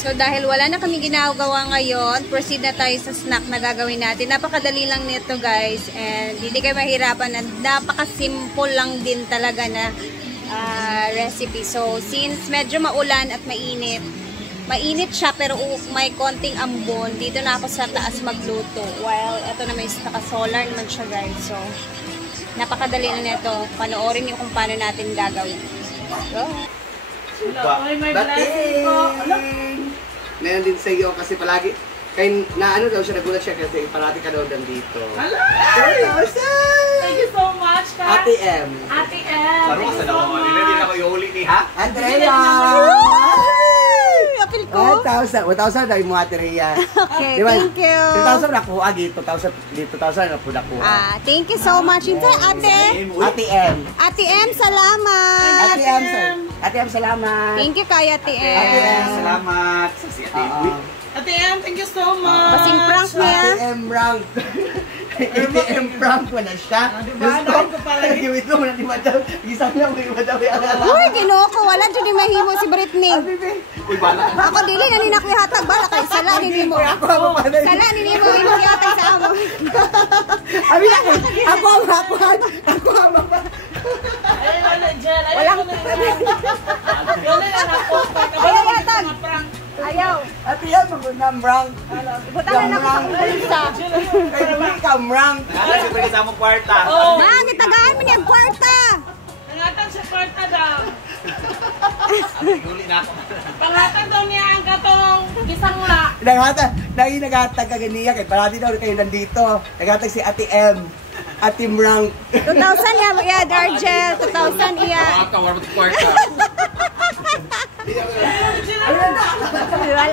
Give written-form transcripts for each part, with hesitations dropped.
So dahil wala na kami ginagawa ngayon, proceed na tayo sa snack na gagawin natin. Napakadali lang nito guys, and hindi kayo mahirapan, and napaka-simple lang din talaga na recipe. So since medyo maulan at mainit siya pero may konting ambon, dito na ako sa taas magluto. While ito na may naka-solar naman siya guys. So napakadali na nito. Panoorin niyo kung paano natin gagawin. Go! May blessing po. Meron din sa iyo kasi palagi kay na ano daw siya, nagulat siya kasi parati ka daw nandito. Hello! Thank you so much, Kat. Ate M. Ate M. Laro ka sa naman. Hindi na ako iuli ni ha? Andrea! Apil ko? 1,000 dahil mo Ate Rhea. Okay, thank you. 2,000 nakuha dito, 2,000 na po nakuha. Thank you so much. Ate. Ate M. Ate M, salamat. Ate M, salamat. Thank you kay Ate M. Ate M, Salamat. Sa si Ate M. Ate M, thank you so much. Basing prank niya. Ate M rank. Ate M prank ko na siya. Gusto ko pala. Giwit mo na di madam. Gisang lang mo madam. Uy, ginoo ko. Wala dyan yung mahimo si Britney. Uy, bala ka. Ako dili, nanin ako ihatag. Bala kay sala nini mo. Sala nini mo. Imo ihatag sa amo. Abi na ko. Ako ang hakuhan. Ako ang mapa. Ay, wala dyan. Walang. Wala na ako. Ayaw ihatag. Ayaw. Ate M, mag-unang rank. Butan na ako sa bulsa. Kaya naman ka rank. Nakala siya sa among kwarta. Mang, itagaan mo niya ang kwarta. Pangatan sa kwarta daw. Iuli na ako. Pangatan daw niya ang katong gisangla. Naghatag ka ganiya kay parati daw kayo nandito. Naghatag si Ate M. Ate Mrank. 2,000 iya, Dargel. 2,000 iya. Ako, wala mo kwarta.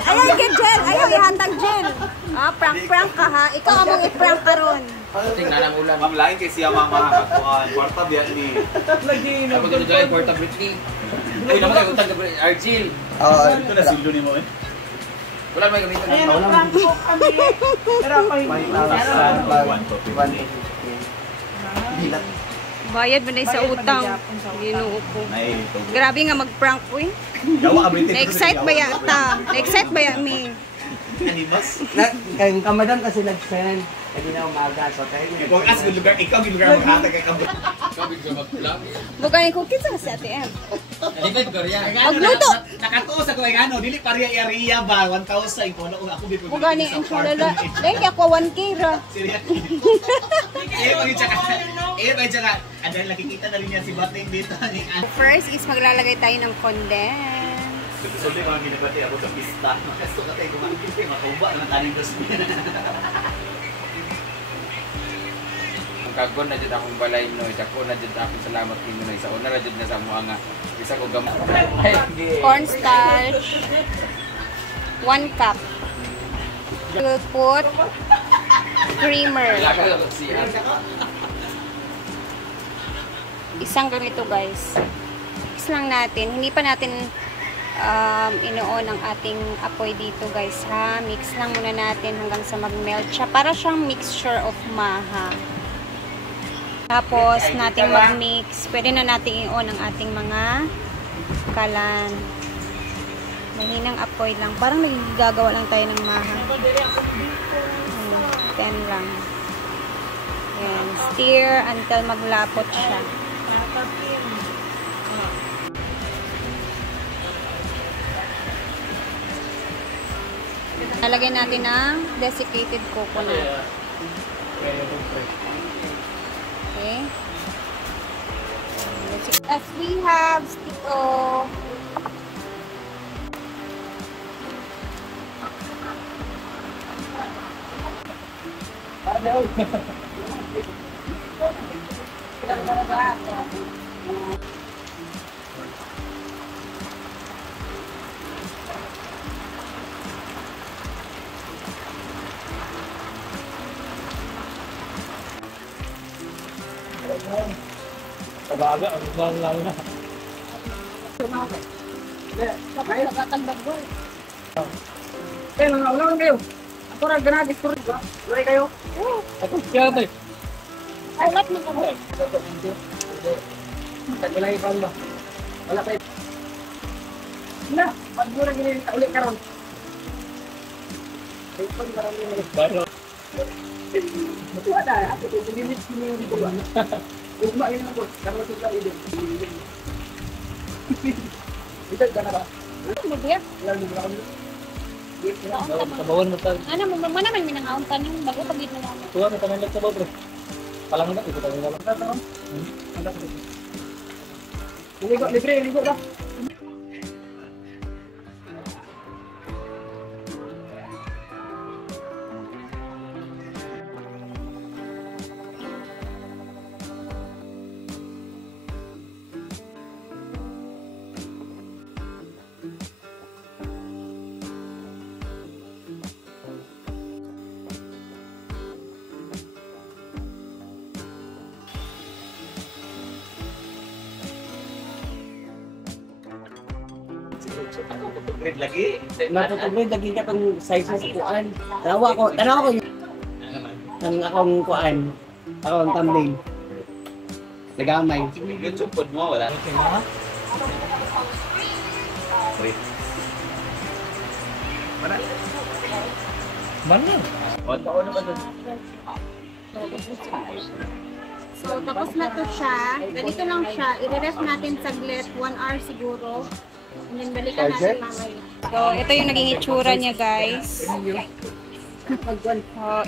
Ayaw get gel. Ayaw ihantag gel. Prank ka ha. Ikaw among i-prank ka ron. Tingnan ang ulan. Ma'am, lain kay siya mama. Kwarta biya ni. Ako doon dyan, kwarta Britney. Ay, naman kayo utang ka Argil. Ito na sildo ni mo eh. Wala may gamitin na. Ayan, prank po kami. Pero ako hindi. Bilat. Bayad mo na sa utang. Ginoo ko. Grabe nga mag-prank ko eh. Na-excite ba yata? Na-excite ba yan mi? Animas? Kayong kamadam kasi nag-send. Hindi na umaga. So, tayo mo. Kung as good lugar, ikaw yung lugar maghatag kay Kabro. Ikaw yung mag-vlog. Bukanin ko, kinsa ka si Ate M? Hindi kayo magkariya. Magluto! Nakatuos ako ay ano, dili pariya area ba? 1,000. Kung ano, ako dito. Bukanin, ang sulala. Dahil ako 1K ra. Seriously. Tsaka, ano, nakikita na rin niya si Bating dito. First is maglalagay tayo ng condense. Sabi ko ang ginabati ako sa pista. Makasto ka tayo kumangkit matuba ng taning dos niya. Ang kagon na dyan akong balay no, ako na dyan akong salamat kino na isa. Una na dyan na sa mga nga, isa ko gamot. Cornstarch. 1 cup. We'll put creamer. Isang ganito guys. Mix lang natin. Hindi pa natin inoon ang ating apoy dito guys ha. Mix lang muna natin hanggang sa mag-melt siya. Para siyang mixture of maha. Tapos natin mag-mix. Pwede na natin i-on ang ating mga kalan. Mahinang apoy lang. Parang nagigagawa lang tayo ng maha. Pen lang. Ayan. Stir until maglapot siya. Nalagay natin ang desiccated coconut. Okay. As we have stito. Kabaga, ang lang na. Eh, nangaulawan kayo. Ako rin ganagis ko rin. Tuloy kayo. Ako, kaya tayo. Ay, lahat mo kamo. Tagulay pa ba? Wala kayo. Na, pag-mura gini ulit karon. Baro. Wala, ako ito, limit mo yung dito ba? Ugma yun ako, karena suka ide. Ito ka na ba? Ano ba? Lalo na kami. Sabawan mo tayo. Ano, mana man minangaon ka nung bago pag ito na. Tuwa mo tayo lang sa bro. Palang na, ito tayo lang. Ligo, ligo ba? Lagi? Matutugod lagi ka pang size sa kuan. Tanawa ko ang akong kuan. Akong tumbling. Nagamay. YouTube pod mo wala. Okay na. Mana? What taon na ba doon? So, tapos na to siya. Ganito lang siya. I-ref natin saglit. 1 hour siguro. And then, balikan natin mamaya. So, ito yung naging itsura niya, guys. Oh,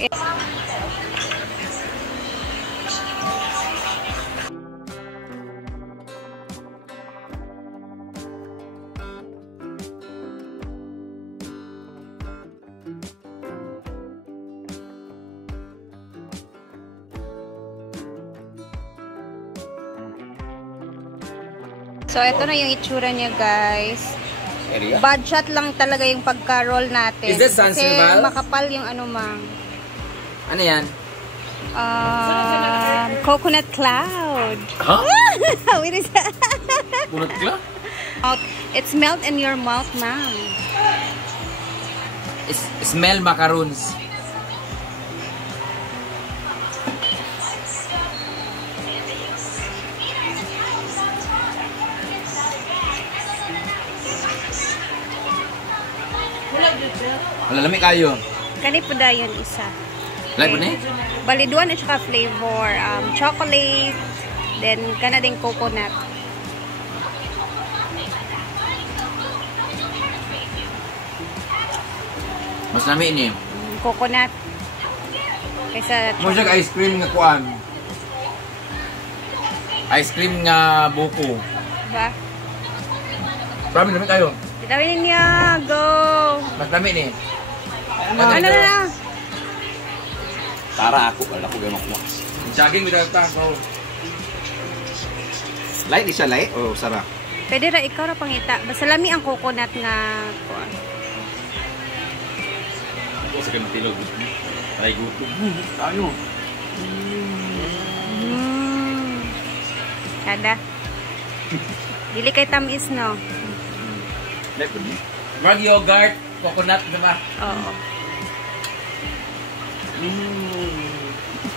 So, ito na yung itsura niya, guys. Area? Budget lang talaga yung pagka-roll natin. Is this Sansival? Kasi makapal yung ano mang. Ano yan? Coconut cloud. Huh? What is that? Bunot ka? It's melt in your mouth, mang. Smell macaroons. Wala lamig kayo. Kani po dayon isa. Like mo ni? Baliduan at saka flavor. Chocolate. Then, kana ding coconut. Mas nami ni. Coconut. Kaysa Mo siya ice cream nga kuan. Ice cream nga buko. Diba? Promise nami kayo. Bitawin niya. Go! Mas nami ni. Ano na? Para ako wala ko gyud makuha. Jogging bitaw ta ko. Light di siya light o sarap? Pwede ra ikaw ra pangita. Basta lami ang coconut nga kuan. Ako sa kantilog. Ay gusto. Tayo. Kada. Dili kay tamis, no? Like mo ni. Mag yogurt, coconut diba? Oo.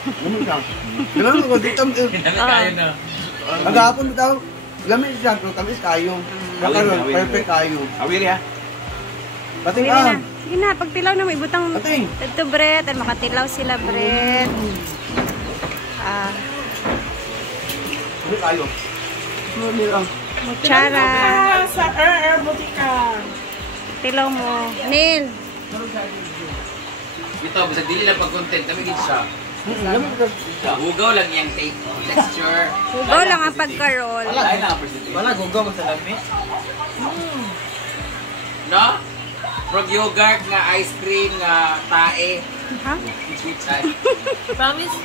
Ano siya? Ganun ko dito. Nami kayo na. Agapon bitaw. Gamit siya pero tamis kayo. Karon perfect kayo. Awiri ha. Pating Pwede na. Sige na, pagtilaw na may ibutang Pating. ito bread. At makatilaw sila bread. Ano kayo? Ano lang. Mutsara. Sa butika. Tilaw mo. Neil. Ito bisag dili lang pag content kami gid siya. Hugaw lang yang texture. Hugaw lang ang pagka-roll. Ay na president. Wala gugaw sa lami. No? Frog yogurt nga ice cream nga tae. Ha? Sweet side. Promise?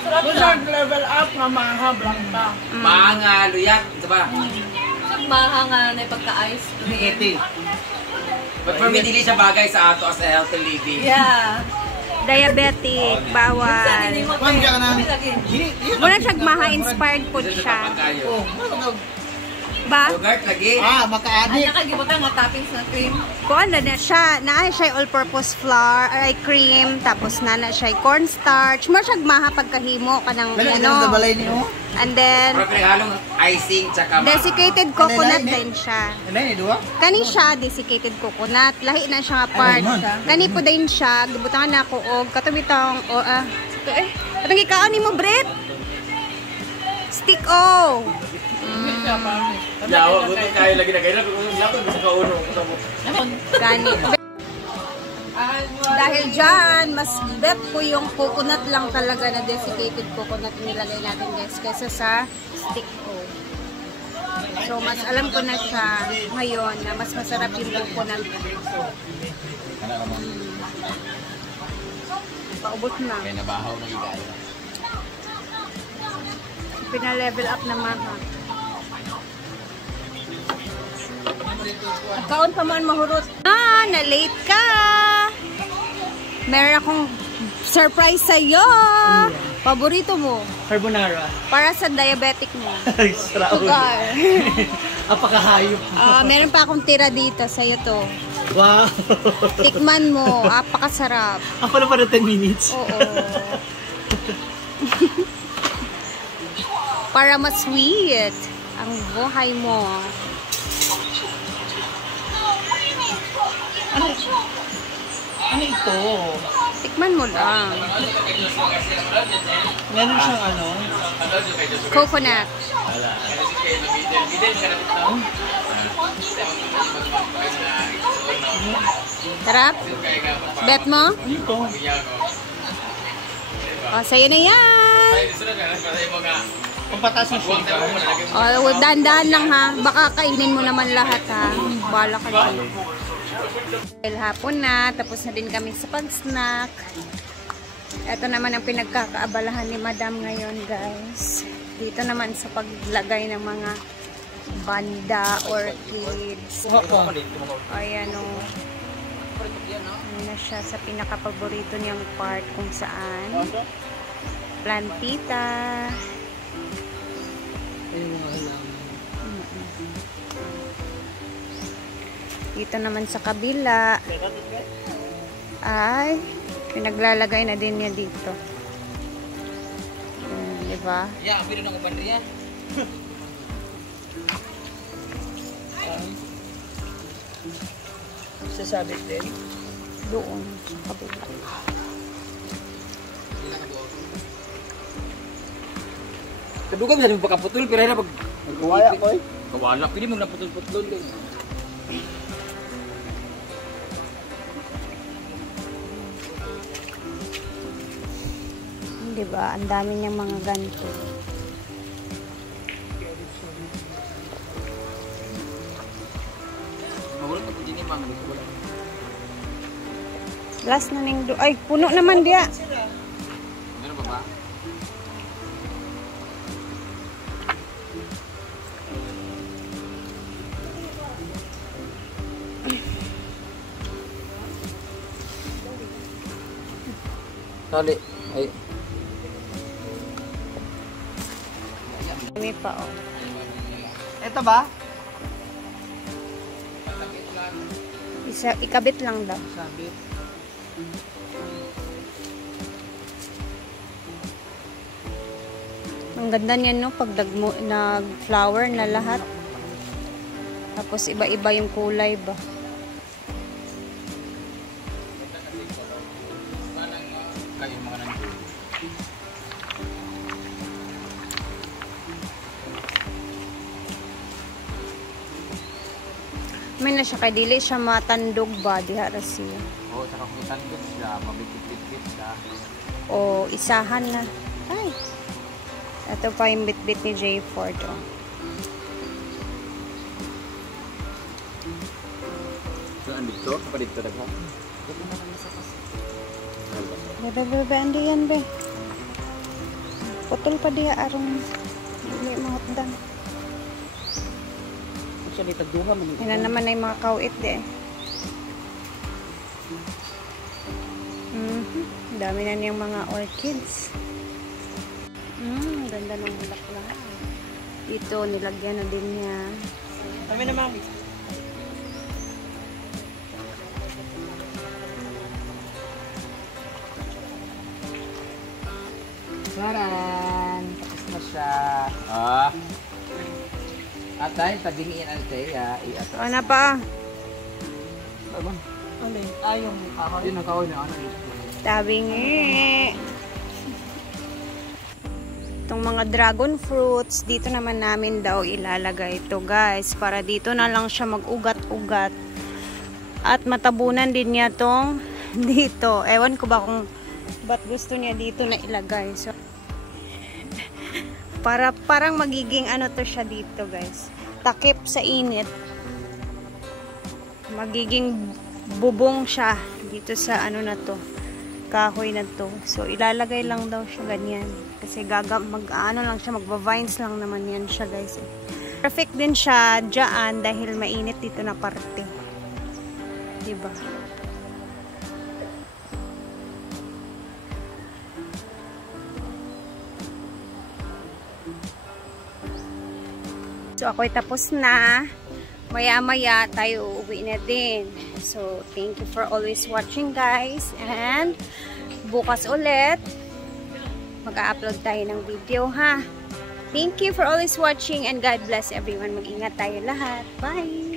Sarap level up nga mahab lang ta. Mga luyag, diba? Mahanga na pagka-ice. Eating. But for me, dili siya bagay sa ato as a healthy living. Yeah. Diabetic, bawal. Mangga ka na. Muna siya maha-inspired po Dito siya. sa pagkayo. Ba? Yogurt lagi. Maka-adik. Anya ka gibutan nga toppings na cream. Kung ano na siya, naa siya all-purpose flour, ay cream, tapos na siya cornstarch. Muna siya maha pagkahimo ka ng ano. Balay niyo. And then, Pero pinaghalong icing tsaka desiccated coconut din siya. Ano yun, duwa? Kani siya, desiccated coconut. Lahi na siya nga part. Kani po din siya. Gibutangan na ako og katubitang, ito Katong ikaon ni mo, Brett? Stick, Yawa, buto kayo lagi na kayo. Lapag sa kauno. Gani. Dahil dyan, mas bet ko yung coconut lang talaga na desiccated coconut nilagay natin guys kaysa sa stick ko. So, mas alam ko na siya ngayon na mas masarap yung coconut. Paubos na. Kaya nabahaw na igay. Pina-level up na maha. Kaon pa man mahurot. Na-late ka! Meron akong surprise sa'yo! Paborito mo? Carbonara. Para sa diabetic mo. Sarap. Sugar. Apakahayop. Meron pa akong tira dito sa'yo to. Wow. Tikman mo. Apakasarap. Ako na para 10 minutes. Oo. Para mas sweet ang buhay mo. Ano ito? Tikman mo lang. Meron siyang ano? Coconut. Sarap? Bet mo? Ano ito? Sa'yo na yan. Pampatas ng sugar. Dahan-dahan lang ha. Baka kainin mo naman lahat ha. Bala ka dyan. Dahil hapon na, tapos na din kami sa pag-snack. Ito naman ang pinagkakaabalahan ni Madam ngayon guys. Dito naman sa paglagay ng mga banda or kids. Ayan o. Ano na siya sa pinakapaborito niyang part kung saan. Plantita. Dito naman sa kabila ay pinaglalagay na din niya dito. Diba? Yeah, pero nang bandriya. Sasabit din. Doon sa kabila. Kaduga bisa mo pagkaputol pero na pag Kawala ko eh. kawala pili mo na putol-putol. Diba? Ang dami niyang mga ganito. Mahulog pag hindi mang wala. Last na ning ay puno naman dia. Meron pa ba? Tali. Ay. May pa oh. Ito ba? Ikabit lang daw. Sabit. Ang ganda niyan no pag nag-flower na lahat. Tapos iba-iba yung kulay ba. May na siya kay dili siya matandog ba diha ra siya. Oh, saka kung tandog siya, mabitbit siya. O isahan na. Ay. Ito pa yung bit-bit ni J Ford oh. So, andito? Kapag dito daga? Bebe, andi yan be. Putol pa diha arong dili mahotdan. Actually, tagduha man. Yan na naman ay mga kawit de. Dami na niyang mga orchids. Ganda ng bulaklak. Dito, nilagyan na din niya. Kami na mami. Saran. Tapos na siya. At dahil tabingiin ang teya, i-ato. Ano pa? Ano yun? Yung kahoy. Yun ang kahoy na ano. Tabingi. Itong mga dragon fruits, dito naman namin daw ilalagay ito guys. Para dito na lang siya mag-ugat-ugat. At matabunan din niya tong dito. Ewan ko ba kung ba't gusto niya dito na ilagay. So, parang magiging ano to siya dito guys. Takip sa init. Magiging bubong siya dito sa ano na to. Kahoy na to. So, ilalagay lang daw siya ganyan. Kasi ano lang siya, magva-vines lang naman yan siya guys. Perfect din siya dyan dahil mainit dito na parte. Diba? So, ako'y tapos na. Maya-maya tayo uuwi na din. So, thank you for always watching guys. And, bukas ulit, mag-a-upload tayo ng video ha. Thank you for always watching and God bless everyone. Mag-ingat tayo lahat. Bye!